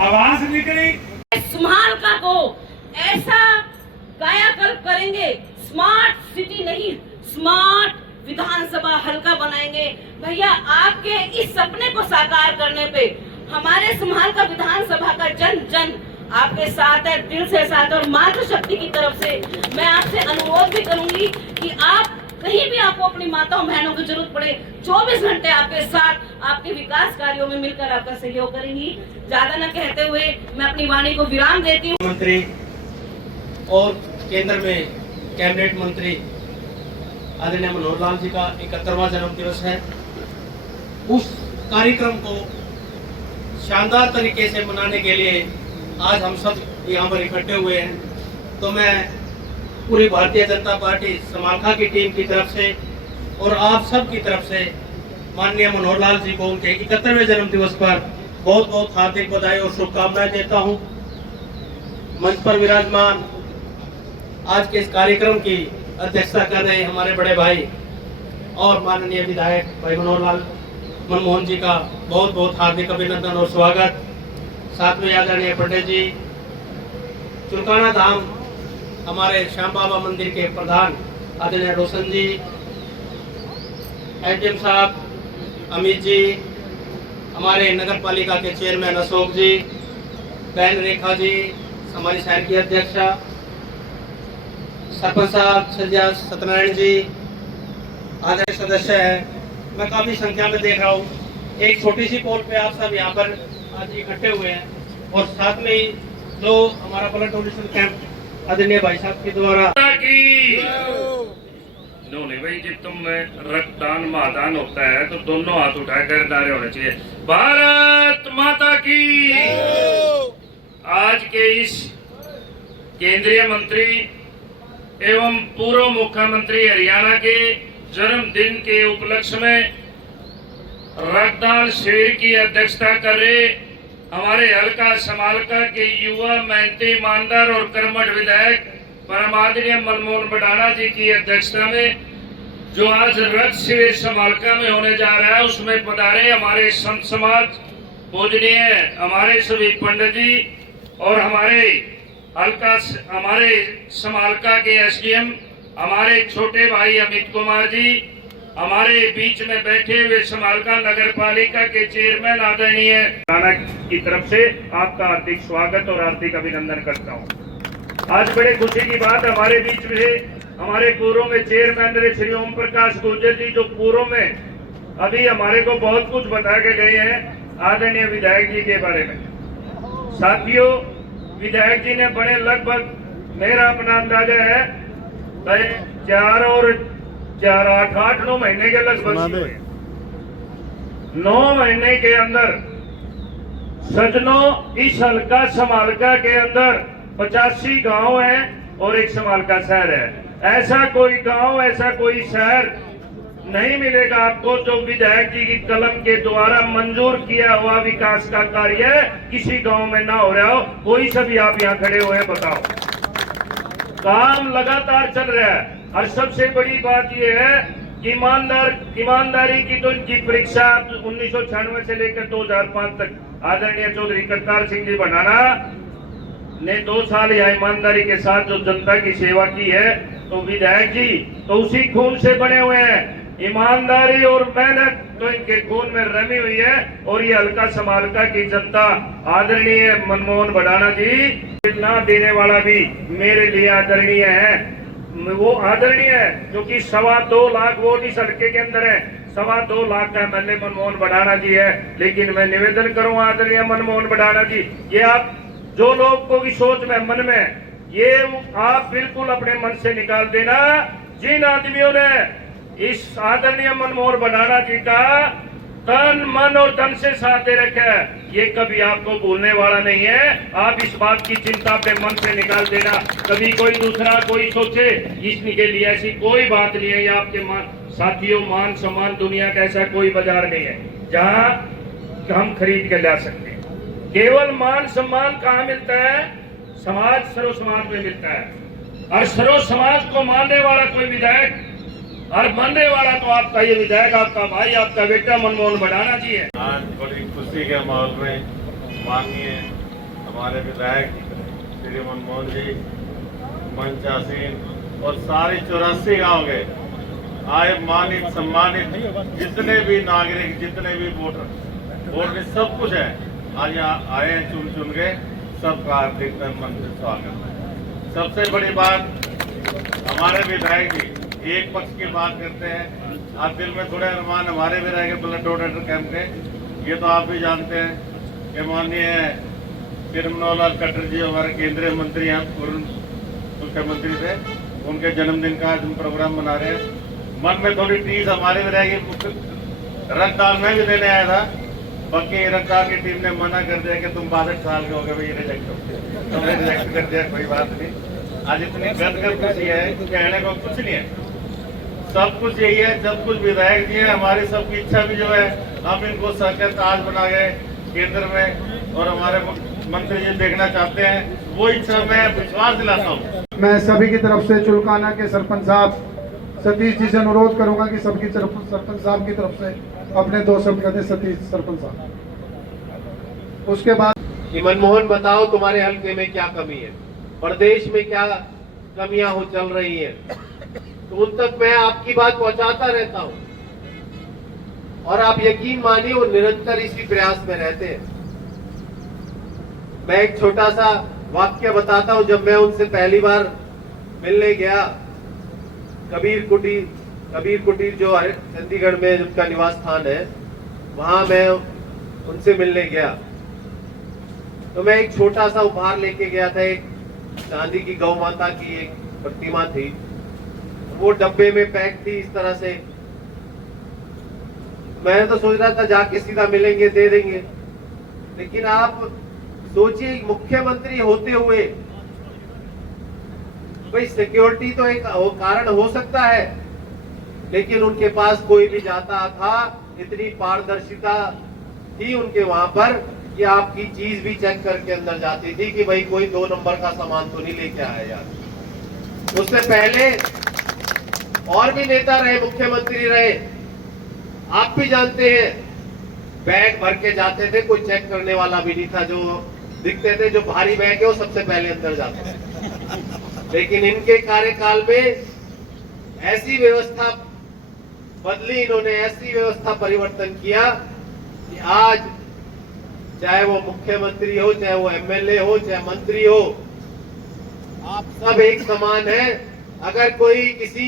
आवाज निकली, स्मारका को ऐसा कायाकल्प करेंगे, स्मार्ट सिटी नहीं, स्मार्ट विधानसभा हल्का बनाएंगे। भैया, आपके इस सपने को साकार करने पे हमारे स्मारका विधानसभा का जन जन आपके साथ है, दिल से साथ। और मातृशक्ति की तरफ से मैं आपसे अनुरोध भी करूंगी कि आप कहीं भी आपको अपनी माताओं बहनों की जरूरत पड़े, 24 घंटे आपके साथ, आपके विकास कार्यों में मिलकर आपका सहयोग करेंगी। ज्यादा न कहते हुए मैं अपनी वाणी को विराम देती हूँ। मंत्री और केंद्र में कैबिनेट मंत्री आदरणीय मनोहर लाल जी का 71वां जन्म दिवस है। उस कार्यक्रम को शानदार तरीके से मनाने के लिए आज हम सब यहाँ पर इकट्ठे हुए हैं। तो मैं पूरी भारतीय जनता पार्टी समाखा की टीम की तरफ से और आप सब की तरफ से माननीय मनोहर लाल जी को उनके 71वें जन्म दिवस पर बहुत बहुत हार्दिक बधाई और शुभकामनाएं देता हूं। मंच पर विराजमान आज के इस कार्यक्रम की अध्यक्षता कर रहे हमारे बड़े भाई और माननीय विधायक भाई मनोहर लाल मनमोहन जी का बहुत बहुत हार्दिक अभिनंदन और स्वागत। साथ में आदरणीय पंडित जी, चुलकाना धाम हमारे श्याम बाबा मंदिर के प्रधान आदरणीय रोशन जी, एचएम साहब, अमित जी, हमारे नगर पालिका के चेयरमैन अशोक जी, बहन रेखा जी, हमारी शहर की अध्यक्षा, सरपंच साहब सज्जा सत्यनारायण जी, आदरणीय सदस्य है, मैं काफी संख्या में देख रहा हूँ। एक छोटी सी पोल पे आप सब यहाँ पर आज इकट्ठे हुए हैं और साथ में ही जो हमारा ब्लड डोनेशन कैंप आदरणीय भाई साहब के द्वारा इन्होंने भाई जब तुम रक्तदान महादान होता है तो दोनों हाथ उठाकर नारे होने चाहिए, भारत माता की। आज के इस केंद्रीय मंत्री एवं पूर्व मुख्यमंत्री हरियाणा के जन्मदिन के उपलक्ष्य में रक्तदान शिविर की अध्यक्षता कर रहे हमारे हल्का समालका के युवा, मेहनती, ईमानदार और कर्मठ विधायक परमादरणीय मनमोहन बडाना जी की अध्यक्षता में जो आज रक्त शिविर समालका में होने जा रहा है, उसमें पधारे हमारे संत समाज, पूजनीय हमारे सभी पंडित जी और हमारे हमारे समालका के एसडीएम, हमारे छोटे भाई अमित कुमार जी, हमारे बीच में बैठे हुए समालका नगर पालिका के चेयरमैन आदरणीय राणा की तरफ से आपका हार्दिक स्वागत और हार्दिक अभिनंदन करता हूं। आज बड़े खुशी की बात, हमारे बीच में हमारे पूर्व में चेयरमैन रहे श्री ओम प्रकाश गुर्जर जी, जो पूर्व में अभी हमारे को बहुत कुछ बता के गए हैं आदरणीय विधायक जी के बारे में। साथियों, विधायक जी ने बड़े लगभग, मेरा अपना अंदाजा है 4 और 4 8 महीने के लगभग 9 महीने के अंदर सजनों इस हल्का समालका के अंदर 85 गांव हैं और एक समालका शहर है। ऐसा कोई गांव, ऐसा कोई शहर नहीं मिलेगा आपको जो विधायक जी की कलम के द्वारा मंजूर किया हुआ विकास का कार्य किसी गांव में ना हो रहा हो। कोई सभी आप यहाँ खड़े हुए बताओ, काम लगातार चल रहा है। और सबसे बड़ी बात यह है कि ईमानदारी की तो इनकी परीक्षा 1996 से लेकर 2005 तक आदरणीय चौधरी करतार सिंह जी बनाना ने 2 साल यहाँ ईमानदारी के साथ जो जनता की सेवा की है, तो विधायक जी तो उसी खून से बने हुए हैं। ईमानदारी और मेहनत तो इनके खून में रमी हुई है। और ये हल्का समालका की जनता आदरणीय मनमोहन बडाना जी ना देने वाला भी मेरे लिए आदरणीय है। वो आदरणीय है जो कि 2.25 लाख वोट इस हल्के के अंदर है। 2.25 लाख का एमएलए मनमोहन बडाना जी है। लेकिन मैं निवेदन करूंगा आदरणीय मनमोहन बडाना जी, ये आप जो लोगों की सोच में मन में ये आप बिल्कुल अपने मन से निकाल देना। जिन आदमियों ने इस आदरणीय मनमोहन बडाना जी का तन मन और धन से साथ दे रखा है, ये कभी आपको भूलने वाला नहीं है। आप इस बात की चिंता अपने मन से निकाल देना। कभी कोई दूसरा कोई सोचे इसके लिए ऐसी कोई बात नहीं है। ये आपके साथियों, मान सम्मान दुनिया का ऐसा कोई बाजार नहीं है जहां हम खरीद के ला सकते हैं। केवल मान सम्मान कहाँ मिलता है? समाज, सर्व समाज में मिलता है। और सर्व समाज को मानने वाला कोई विधायक और बनने वाला तो आपका ये विधायक, आपका भाई, आपका बेटा मनमोहन बडाना जी है। आज बड़ी खुशी के माहौल में माननीय हमारे विधायक श्री मनमोहन जी, मंच आसीन और सारे 84 गांव के आए मानित सम्मानित जितने भी नागरिक, जितने भी वोटर सब कुछ है, आज यहाँ आए हैं चुन चुन के। सबका हार्दिक मन से स्वागत है। सबसे बड़ी बात, हमारे विधायक जी एक पक्ष की बात करते हैं, आज दिल में थोड़े अरमान हमारे भी रहेंगे ब्लड डोनेटर कैंप के। ये तो आप भी जानते हैं कि माननीय श्री मनोहर लाल खट्टर जी हमारे केंद्रीय मंत्री हैं, पूर्व मुख्यमंत्री थे, उनके जन्मदिन का आज हम प्रोग्राम मना रहे हैं। मन में थोड़ी टीस हमारे भी रहेगी। रक्तदान में भी देने आया था, बाकी रक्तदान की टीम ने मना कर दिया कि तुम 62 साल के हो गए, भाई रिजेक्ट हो, तो रिजेक्ट कर दिया। कोई बात नहीं, आज इतनी गदगद खुशी है, कहने को कुछ नहीं है, सब कुछ यही है। जब कुछ विधायक जी है, हमारी सबकी इच्छा भी जो है, हम इनको सरकार ताज बना गए केंद्र में और हमारे मंत्री जी देखना चाहते हैं, वो इच्छा मैं विश्वास दिलाता हूँ। मैं सभी की तरफ से चुलकाना के सरपंच साहब सतीश जी से अनुरोध करूंगा कि सबकी तरफ सरपंच साहब की तरफ से अपने 2 शब्द कहते सतीश सरपंच साहब। उसके बाद कि मनमोहन बताओ तुम्हारे हल्के में क्या कमी है, प्रदेश में क्या कमियां हो चल रही हैं, तो उन तक मैं आपकी बात पहुंचाता रहता हूं, और आप यकीन मानिए वो निरंतर इसी प्रयास में रहते हैं। मैं एक छोटा सा वाक्य बताता हूं। जब मैं उनसे पहली बार मिलने गया, कबीर कुटीर जो है चंडीगढ़ में उनका निवास स्थान है, वहां मैं उनसे मिलने गया, तो मैं एक छोटा सा उपहार लेके गया था। एक चांदी की गौ माता की एक प्रतिमा थी, वो डब्बे में पैक थी इस तरह से। मैं तो सोच रहा था जाके सीधा मिलेंगे, दे देंगे, लेकिन आप सोचिए मुख्यमंत्री होते हुए, भाई सिक्योरिटी तो एक कारण हो सकता है, लेकिन उनके पास कोई भी जाता था, इतनी पारदर्शिता थी उनके वहां पर कि आपकी चीज भी चेक करके अंदर जाती थी कि भाई कोई 2 नंबर का सामान तो नहीं लेके आया यार। उससे पहले और भी नेता रहे, मुख्यमंत्री रहे, आप भी जानते हैं, बैग भर के जाते थे, कोई चेक करने वाला भी नहीं था। जो दिखते थे जो भारी बैग है वो सबसे पहले अंदर जाते थे। लेकिन इनके कार्यकाल में ऐसी व्यवस्था बदली, इन्होंने ऐसी व्यवस्था परिवर्तन किया कि आज चाहे वो मुख्यमंत्री हो, चाहे वो एमएलए हो, चाहे मंत्री हो, आप सब एक समान हैं। अगर कोई किसी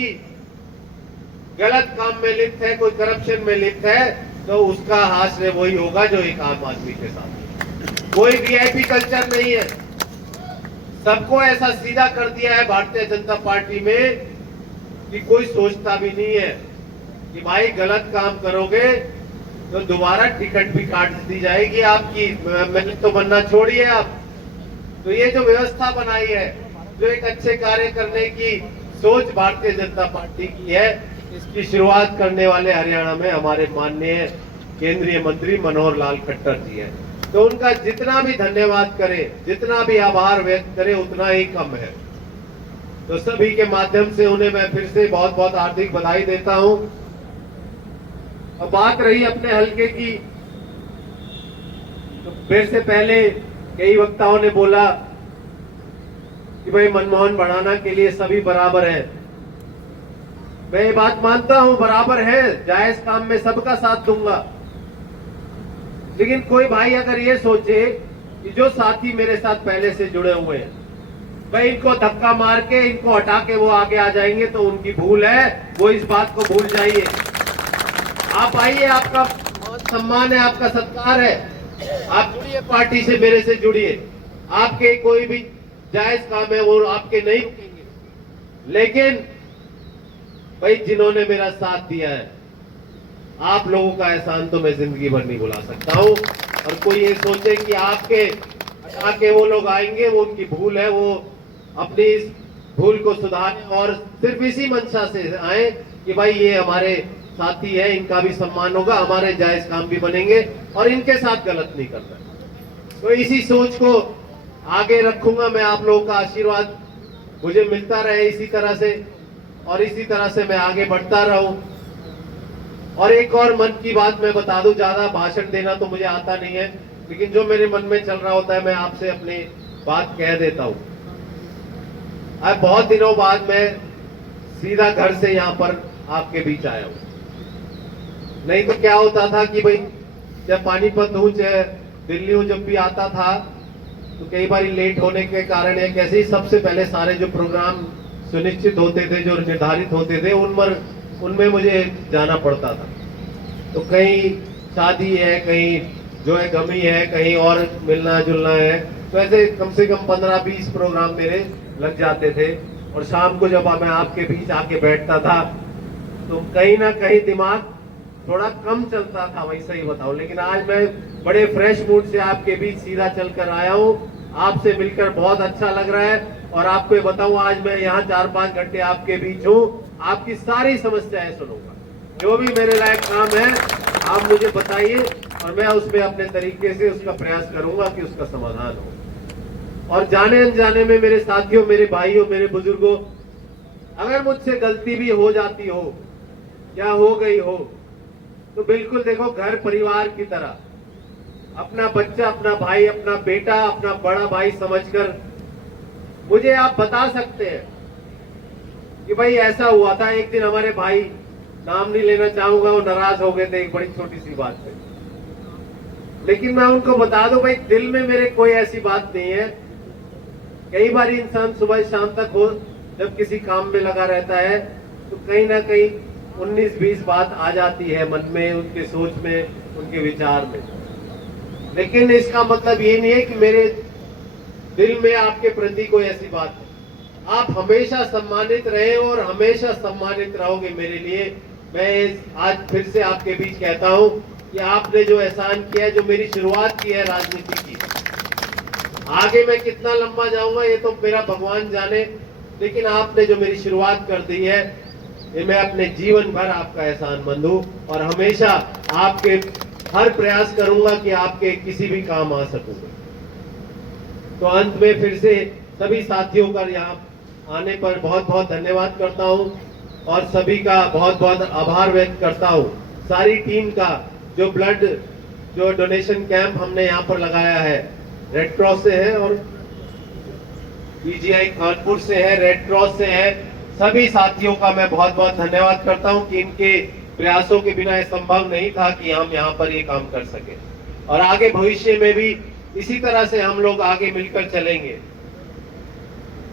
गलत काम में लिप्त है, कोई करप्शन में लिप्त है, तो उसका हाशिया वही होगा जो एक आम आदमी के साथ। कोई वीआईपी कल्चर नहीं है, सबको ऐसा सीधा कर दिया है भारतीय जनता पार्टी में कि कोई सोचता भी नहीं है कि भाई गलत काम करोगे तो दोबारा टिकट भी काट दी जाएगी आपकी, मैंने तो बनना छोड़िए आप। तो ये जो व्यवस्था बनाई है, जो एक अच्छे कार्य करने की सोच भारतीय जनता पार्टी की है, इसकी शुरुआत करने वाले हरियाणा में हमारे माननीय केंद्रीय मंत्री मनोहर लाल खट्टर जी है। तो उनका जितना भी धन्यवाद करें, जितना भी आभार व्यक्त करें, उतना ही कम है। तो सभी के माध्यम से उन्हें मैं फिर से बहुत बहुत हार्दिक बधाई देता हूं। अब बात रही अपने हलके की, तो फिर से पहले कई वक्ताओं ने बोला कि भाई मनमोहन बढ़ाना के लिए सभी बराबर हैं। मैं ये बात मानता हूं, बराबर है, जायज काम में सबका साथ दूंगा। लेकिन कोई भाई अगर ये सोचे कि जो साथी मेरे साथ पहले से जुड़े हुए हैं, भाई इनको धक्का मार के, इनको हटा के वो आगे आ जाएंगे, तो उनकी भूल है। वो इस बात को भूल जाइए। आप आइए, आपका सम्मान है, आपका सत्कार है, आप जुड़िए पार्टी से, मेरे से जुड़िए। आपके कोई भी जायज काम है वो आपके नहीं रुकेंगे। लेकिन भाई जिन्होंने मेरा साथ दिया है, आप लोगों का एहसान तो मैं जिंदगी भर नहीं भुला सकता हूं। और कोई ये सोचे कि आपके हटा के वो लोग आएंगे, वो उनकी भूल है, वो अपनी इस भूल को सुधारें और सिर्फ इसी मंशा से आए कि भाई ये हमारे साथी है, इनका भी सम्मान होगा, हमारे जायज काम भी बनेंगे और इनके साथ गलत नहीं करना। तो इसी सोच को आगे रखूंगा मैं। आप लोगों का आशीर्वाद मुझे मिलता रहे इसी तरह से, और इसी तरह से मैं आगे बढ़ता रहूं। और एक और मन की बात मैं बता दूं, ज्यादा भाषण देना तो मुझे आता नहीं है, लेकिन जो मेरे मन में चल रहा होता है मैं आपसे अपनी बात कह देता हूं। आज बहुत दिनों बाद मैं सीधा घर से यहाँ पर आपके बीच आया हूं। नहीं तो क्या होता था कि भाई जब पानीपत हूं, चाहे दिल्ली हूं, जब भी आता था तो कई बार लेट होने के कारण या कैसे ही सबसे पहले सारे जो प्रोग्राम सुनिश्चित होते थे, जो निर्धारित होते थे, उनमें मुझे जाना पड़ता था। तो कहीं शादी है, कहीं जो है गमी है, कहीं और मिलना जुलना है, तो ऐसे कम से कम 15-20 प्रोग्राम मेरे लग जाते थे। और शाम को जब मैं आपके बीच आके बैठता था तो कहीं ना कहीं दिमाग थोड़ा कम चलता था, वही सही बताऊं। लेकिन आज मैं बड़े फ्रेश मूड से आपके बीच सीधा चलकर आया हूं। आपसे मिलकर बहुत अच्छा लग रहा है। और आपको ये बताऊं, आज मैं यहाँ 4-5 घंटे आपके बीच हूँ, आपकी सारी समस्याएं सुनूंगा। जो भी मेरे लायक काम है आप मुझे बताइए, और मैं उसमें अपने तरीके से उसका प्रयास करूंगा कि उसका समाधान हो। और जाने अनजाने में मेरे साथियों, मेरे भाइयों, मेरे बुजुर्गों, अगर मुझसे गलती भी हो जाती हो या हो गई हो, तो बिल्कुल देखो घर परिवार की तरह अपना बच्चा, अपना भाई, अपना बेटा, अपना बड़ा भाई समझकर मुझे आप बता सकते हैं। कि भाई ऐसा हुआ था एक दिन, हमारे भाई, नाम नहीं लेना चाहूंगा, वो नाराज हो गए थे एक बड़ी छोटी सी बात पे। लेकिन मैं उनको बता दूं भाई, दिल में मेरे कोई ऐसी बात नहीं है। कई बार इंसान सुबह शाम तक हो, जब किसी काम में लगा रहता है, तो कहीं ना कहीं 19-20 बात आ जाती है मन में, उनके सोच में, उनके विचार में। लेकिन इसका मतलब ये नहीं है कि मेरे दिल में आपके प्रति कोई ऐसी बात है। आप हमेशा सम्मानित रहे और हमेशा सम्मानित रहोगे मेरे लिए। मैं आज फिर से आपके बीच कहता हूं कि आपने जो एहसान किया है, जो मेरी शुरुआत की है राजनीति की, आगे मैं कितना लंबा जाऊंगा ये तो मेरा भगवान जाने, लेकिन आपने जो मेरी शुरुआत कर दी है, ये मैं अपने जीवन भर आपका एहसानमंद हूं और हमेशा आपके हर प्रयास करूंगा कि आपके किसी भी काम आ सकूं। तो अंत में फिर से सभी साथियों का यहाँ आने पर बहुत बहुत धन्यवाद करता हूं और सभी का बहुत बहुत आभार व्यक्त करता हूं। सारी टीम का जो डोनेशन कैंप हमने यहाँ पर लगाया है, रेड क्रॉस से है और पीजीआई कानपुर से है, रेड क्रॉस से है, सभी साथियों का मैं बहुत बहुत धन्यवाद करता हूं कि इनके प्रयासों के बिना यह संभव नहीं था कि हम यहाँ पर ये काम कर सके। और आगे भविष्य में भी इसी तरह से हम लोग आगे मिलकर चलेंगे।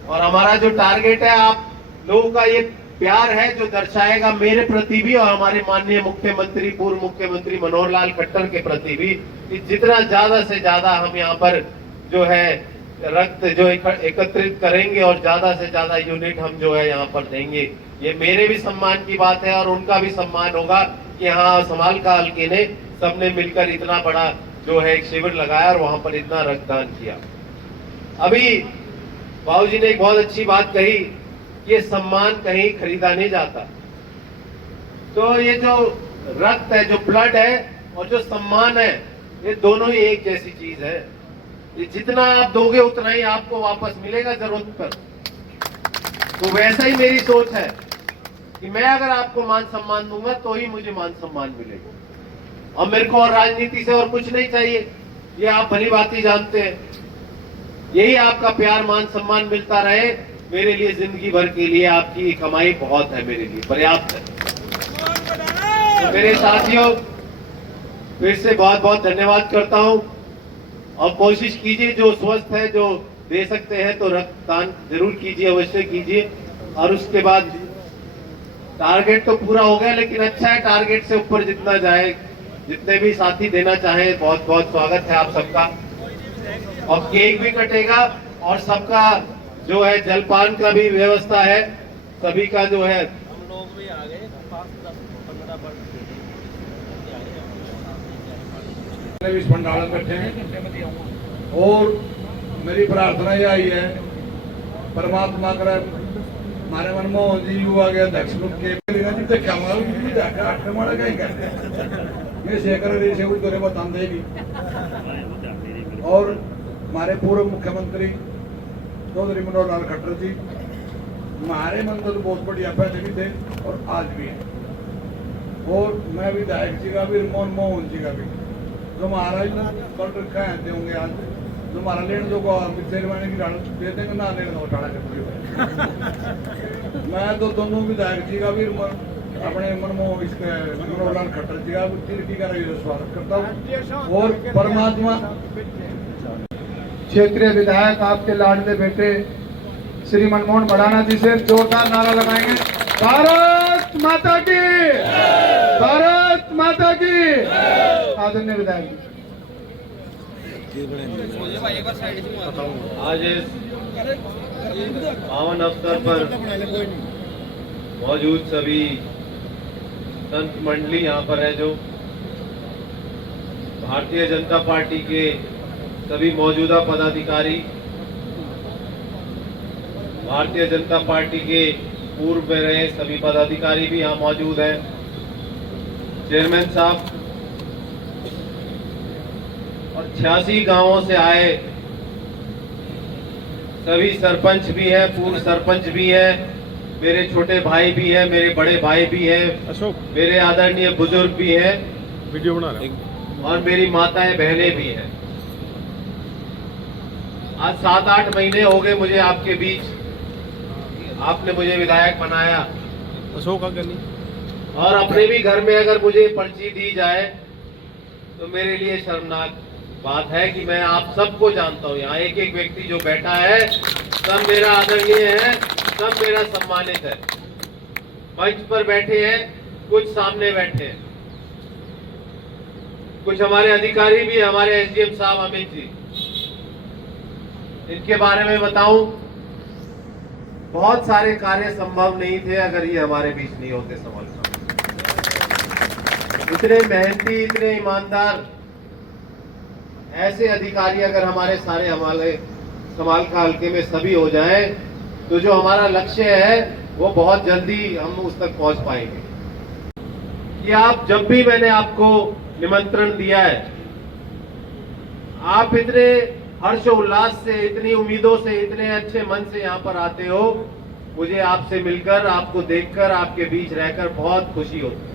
और हमारा जो टारगेट है, आप लोगों का ये प्यार है जो दर्शाएगा मेरे प्रति भी और हमारे माननीय मुख्यमंत्री, पूर्व मुख्यमंत्री मनोहर लाल खट्टर के प्रति भी, कि जितना ज्यादा से ज्यादा हम यहाँ पर जो है रक्त जो एकत्रित करेंगे और ज्यादा से ज्यादा यूनिट हम जो है यहाँ पर देंगे। ये मेरे भी सम्मान की बात है और उनका भी सम्मान होगा कि हाँ, समालखा हल्के ने सबने मिलकर इतना बड़ा जो है एक शिविर लगाया और वहां पर इतना रक्तदान किया। अभी बाबूजी ने एक बहुत अच्छी बात कही, ये सम्मान कहीं खरीदा नहीं जाता। तो ये जो रक्त है, जो ब्लड है और जो सम्मान है, ये दोनों ही एक जैसी चीज है। ये जितना आप दोगे उतना ही आपको वापस मिलेगा जरूरत पर। तो वैसा ही मेरी सोच है कि मैं अगर आपको मान सम्मान दूंगा तो ही मुझे मान सम्मान मिलेगा, और मेरे को और राजनीति से और कुछ नहीं चाहिए, ये आप भली बात ही जानते हैं। यही आपका प्यार, मान सम्मान मिलता रहे, मेरे लिए जिंदगी भर के लिए आपकी कमाई बहुत है, मेरे लिए पर्याप्त है। तो मेरे साथियों, फिर से बहुत बहुत धन्यवाद करता हूं और कोशिश कीजिए, जो स्वस्थ है, जो दे सकते हैं तो रक्तदान जरूर कीजिए, अवश्य कीजिए। और उसके बाद टारगेट तो पूरा हो गया, लेकिन अच्छा है, टारगेट से ऊपर जितना जाए, जितने भी साथी देना चाहें, बहुत बहुत स्वागत है आप सबका। और केक भी कटेगा और सबका जो है जलपान का भी व्यवस्था है, सभी का जो है। हम लोग भी आ गए 20 पंडाल बैठे हैं और मेरी प्रार्थना यही है, परमात्मा करे हमारे मनमोहन जी युवा के अध्यक्ष के ये शेखर से कुछ बता देगी। और हमारे पूर्व मुख्यमंत्री चौधरी मनोहर लाल खट्टर जी हमारे मन तो बहुत बढ़िया पहले भी थे और आज भी है। और मैं विधायक जी का भी, मनमोहन जी का भी, जो महाराज कर रखा है होंगे आज, जो हमारा लेने दो को सेरेमनी की दे देंगे ना, लेने दो टाड़ा के। मैं तो दोनों विधायक जी का भी, अपने मनमोहन इसके मनोहर लाल खट्टर जी का तिरकी का स्वागत करता हूँ। और परमात्मा क्षेत्रीय विधायक आपके लाडले बेटे श्री मनमोहन भड़ाना जी से जोरदार नारा लगाएंगे, भारत माता की, भारत माता की। आदरणीय विधायक आज इस पावन अवसर पर मौजूद सभी संत मंडली यहाँ पर है, जो भारतीय जनता पार्टी के सभी मौजूदा पदाधिकारी, भारतीय जनता पार्टी के पूर्व में रहे सभी पदाधिकारी भी यहाँ मौजूद हैं, चेयरमैन साहब और 86 गांवों से आए सभी सरपंच भी हैं, पूर्व सरपंच भी हैं, मेरे छोटे भाई भी हैं, मेरे बड़े भाई भी हैं, मेरे आदरणीय बुजुर्ग भी हैं, वीडियो बना रहे हैं, और मेरी माताएं बहनें भी हैं। आज 7-8 महीने हो गए मुझे आपके बीच आपने मुझे विधायक बनाया, अशोक नहीं। और अपने भी घर में अगर मुझे पर्ची दी जाए तो मेरे लिए शर्मनाक बात है कि मैं आप सबको जानता हूँ। यहाँ एक एक व्यक्ति जो बैठा है सब मेरा आदरणीय है, सब मेरा सम्मानित है। मंच पर बैठे हैं, कुछ सामने बैठे हैं, कुछ हमारे अधिकारी भी, हमारे एसडीएम साहब अमित जी, इनके बारे में बताऊं, बहुत सारे कार्य संभव नहीं थे अगर ये हमारे बीच नहीं होते। समझ इतने मेहनती, इतने ईमानदार ऐसे अधिकारी अगर हमारे समालखा हल्के में सभी हो जाएं तो जो हमारा लक्ष्य है वो बहुत जल्दी हम उस तक पहुंच पाएंगे। कि आप जब भी मैंने आपको निमंत्रण दिया है, आप इतने हर्षोल्लास से, इतनी उम्मीदों से, इतने अच्छे मन से यहाँ पर आते हो। मुझे आपसे मिलकर, आपको देखकर, आपके बीच रहकर बहुत खुशी होती है।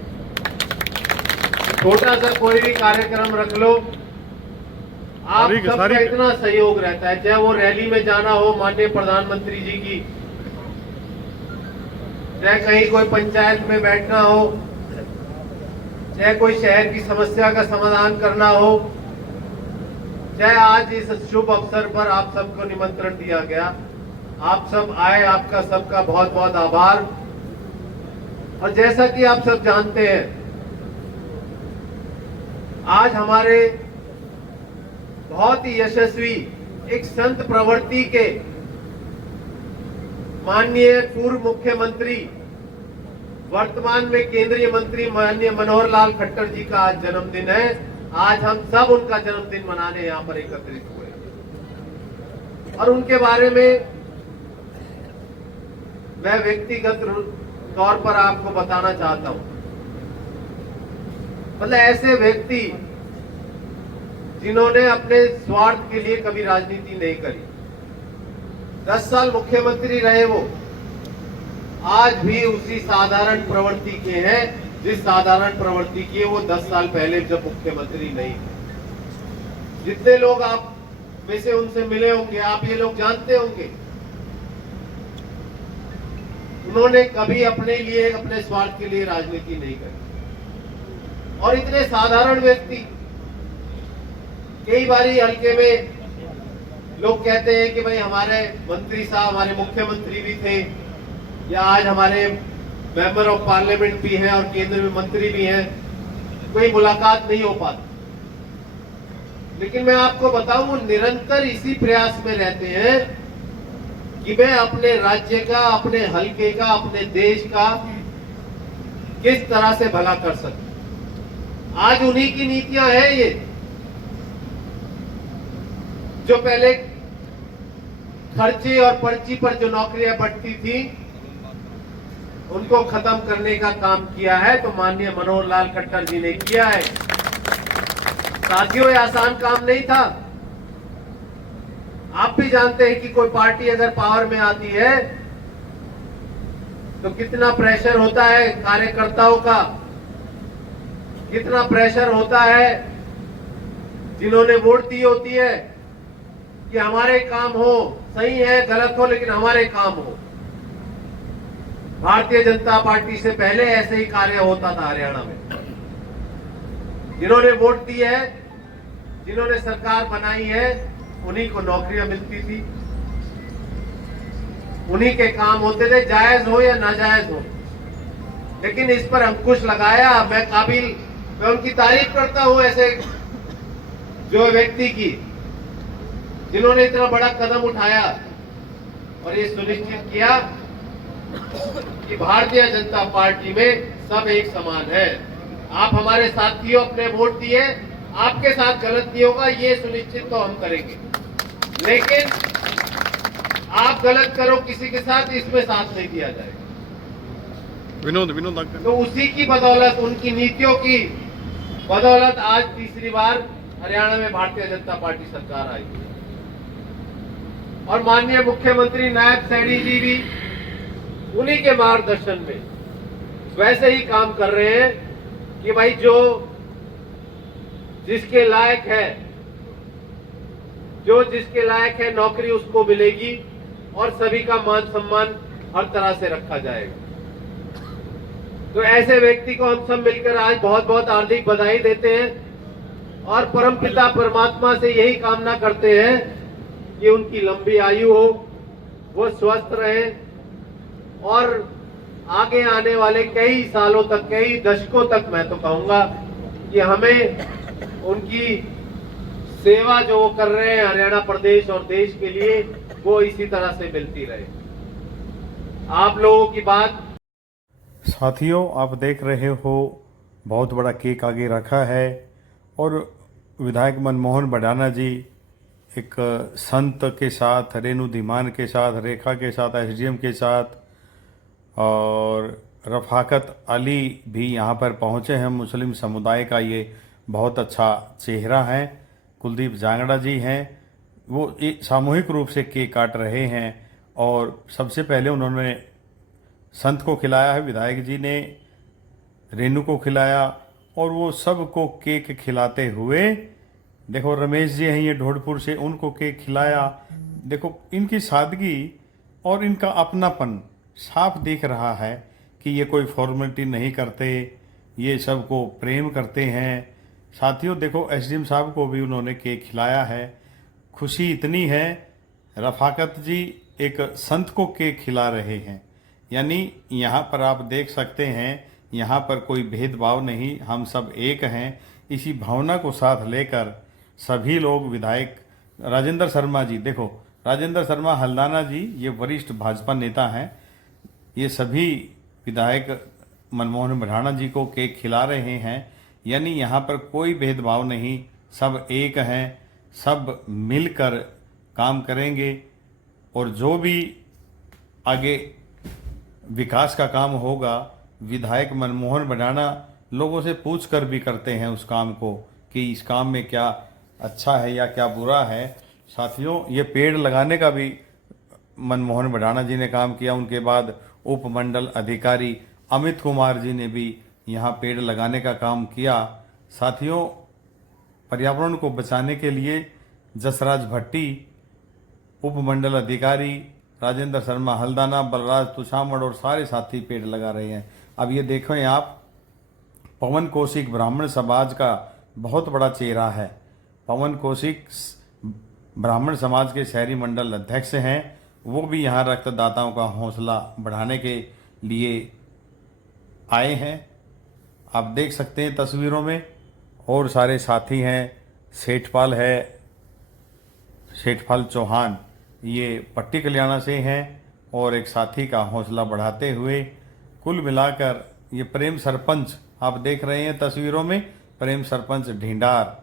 छोटा सा कोई भी कार्यक्रम रख लो, आप सबका इतना सहयोग रहता है। चाहे वो रैली में जाना हो माननीय प्रधानमंत्री जी की, चाहे कहीं कोई पंचायत में बैठना हो, चाहे कोई शहर की समस्या का समाधान करना हो, चाहे आज इस शुभ अवसर पर आप सबको निमंत्रण दिया गया, आप सब आए, आपका सबका बहुत बहुत आभार। और जैसा कि आप सब जानते हैं, आज हमारे बहुत ही यशस्वी एक संत प्रवृत्ति के माननीय पूर्व मुख्यमंत्री, वर्तमान में केंद्रीय मंत्री माननीय मनोहर लाल खट्टर जी का आज जन्मदिन है। आज हम सब उनका जन्मदिन मनाने यहाँ पर एकत्रित हुए और उनके बारे में मैं व्यक्तिगत तौर पर आपको बताना चाहता हूं। मतलब ऐसे व्यक्ति जिन्होंने अपने स्वार्थ के लिए कभी राजनीति नहीं करी, 10 साल मुख्यमंत्री रहे, वो आज भी उसी साधारण प्रवृत्ति के हैं जिस साधारण प्रवृत्ति की वो 10 साल पहले जब मुख्यमंत्री नहीं थे। जितने लोग आप में से उनसे मिले होंगे, आप ये लोग जानते होंगे, उन्होंने कभी अपने लिए, अपने स्वार्थ के लिए राजनीति नहीं करी। और इतने साधारण व्यक्ति, कई बारी हल्के में लोग कहते हैं कि भाई हमारे मंत्री साहब, हमारे मुख्यमंत्री भी थे, या आज हमारे मेंबर ऑफ पार्लियामेंट भी हैं और केंद्र में मंत्री भी हैं, कोई मुलाकात नहीं हो पाती। लेकिन मैं आपको बताऊं, वो निरंतर इसी प्रयास में रहते हैं कि मैं अपने राज्य का, अपने हल्के का, अपने देश का किस तरह से भला कर सकूं। आज उन्हीं की नीतियां हैं ये, जो पहले खर्चे और पर्ची पर जो नौकरियां बढ़ती थी उनको खत्म करने का काम किया है, तो माननीय मनोहर लाल खट्टर जी ने किया है। साथियों, ये आसान काम नहीं था। आप भी जानते हैं कि कोई पार्टी अगर पावर में आती है तो कितना प्रेशर होता है कार्यकर्ताओं का, कितना प्रेशर होता है जिन्होंने वोट दी होती है कि हमारे काम हो, सही है गलत हो लेकिन हमारे काम हो। भारतीय जनता पार्टी से पहले ऐसे ही कार्य होता था हरियाणा में। जिन्होंने वोट दी है, जिन्होंने सरकार बनाई है, उन्हीं को नौकरियां मिलती थी, उन्हीं के काम होते थे, जायज हो या नाजायज हो। लेकिन इस पर अंकुश लगाया, मैं उनकी तारीफ करता हूं ऐसे जो व्यक्ति की, जिन्होंने इतना बड़ा कदम उठाया और ये सुनिश्चित किया कि भारतीय जनता पार्टी में सब एक समान है। आप हमारे साथियों, अपने वोट दिए, आपके साथ गलत नहीं होगा, ये सुनिश्चित तो हम करेंगे। लेकिन आप गलत करो किसी के साथ, इसमें साथ नहीं दिया जाएगा। विनोद तो उसी की बदौलत, उनकी नीतियों की बदौलत आज तीसरी बार हरियाणा में भारतीय जनता पार्टी सरकार आई और माननीय मुख्यमंत्री नायब सैनी जी भी उन्हीं के मार्गदर्शन में वैसे ही काम कर रहे हैं कि भाई जो जिसके लायक है, जो जिसके लायक है नौकरी उसको मिलेगी और सभी का मान सम्मान हर तरह से रखा जाएगा। तो ऐसे व्यक्ति को हम सब मिलकर आज बहुत बहुत हार्दिक बधाई देते हैं और परमपिता परमात्मा से यही कामना करते हैं कि उनकी लंबी आयु हो, वो स्वस्थ रहे और आगे आने वाले कई सालों तक, कई दशकों तक मैं तो कहूंगा कि हमें उनकी सेवा जो वो कर रहे हैं हरियाणा प्रदेश और देश के लिए, वो इसी तरह से मिलती रहे। आप लोगों की बात। साथियों, आप देख रहे हो बहुत बड़ा केक आगे रखा है और विधायक मनमोहन भडाना जी एक संत के साथ, रेणु धीमान के साथ, रेखा के साथ, एसडीएम के साथ और रफाकत अली भी यहाँ पर पहुँचे हैं। मुस्लिम समुदाय का ये बहुत अच्छा चेहरा है। कुलदीप जांगड़ा जी हैं, वो सामूहिक रूप से केक काट रहे हैं और सबसे पहले उन्होंने संत को खिलाया है, विधायक जी ने रेणु को खिलाया और वो सबको केक खिलाते हुए, देखो रमेश जी हैं ये ढोड़पुर से, उनको केक खिलाया। देखो इनकी सादगी और इनका अपनापन साफ दिख रहा है कि ये कोई फॉर्मेलिटी नहीं करते, ये सबको प्रेम करते हैं। साथियों देखो एसडीएम साहब को भी उन्होंने केक खिलाया है। खुशी इतनी है, रफाकत जी एक संत को केक खिला रहे हैं, यानी यहाँ पर आप देख सकते हैं यहाँ पर कोई भेदभाव नहीं, हम सब एक हैं। इसी भावना को साथ लेकर सभी लोग, विधायक राजेंद्र शर्मा जी, देखो राजेंद्र शर्मा हल्दाना जी ये वरिष्ठ भाजपा नेता हैं, ये सभी विधायक मनमोहन भडाना जी को केक खिला रहे हैं। यानी यहाँ पर कोई भेदभाव नहीं, सब एक हैं, सब मिलकर काम करेंगे और जो भी आगे विकास का काम होगा, विधायक मनमोहन भडाना लोगों से पूछ कर भी करते हैं उस काम को कि इस काम में क्या अच्छा है या क्या बुरा है। साथियों ये पेड़ लगाने का भी मनमोहन भडाना जी ने काम किया, उनके बाद उपमंडल अधिकारी अमित कुमार जी ने भी यहाँ पेड़ लगाने का काम किया। साथियों पर्यावरण को बचाने के लिए जसराज भट्टी, उपमंडल अधिकारी राजेंद्र शर्मा हल्दाना, बलराज तुषामड़ और सारे साथी पेड़ लगा रहे हैं। अब ये देखें आप, पवन कौशिक ब्राह्मण समाज का बहुत बड़ा चेहरा है। पवन कौशिक ब्राह्मण समाज के शहरी मंडल अध्यक्ष हैं, वो भी यहाँ रक्तदाताओं का हौसला बढ़ाने के लिए आए हैं। आप देख सकते हैं तस्वीरों में, और सारे साथी हैं। सेठपाल है, सेठपाल चौहान, ये पट्टी कल्याणा से हैं और एक साथी का हौसला बढ़ाते हुए, कुल मिलाकर ये प्रेम सरपंच आप देख रहे हैं तस्वीरों में, प्रेम सरपंच ढींडार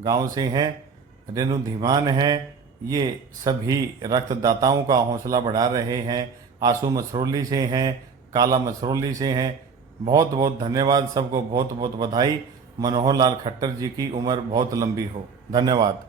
गांव से हैं, रेणु धीमान हैं, ये सभी रक्तदाताओं का हौसला बढ़ा रहे हैं। आंसू मसरौली से हैं, काला मसरौली से हैं। बहुत बहुत धन्यवाद, सबको बहुत बहुत बधाई। मनोहर लाल खट्टर जी की उम्र बहुत लंबी हो। धन्यवाद।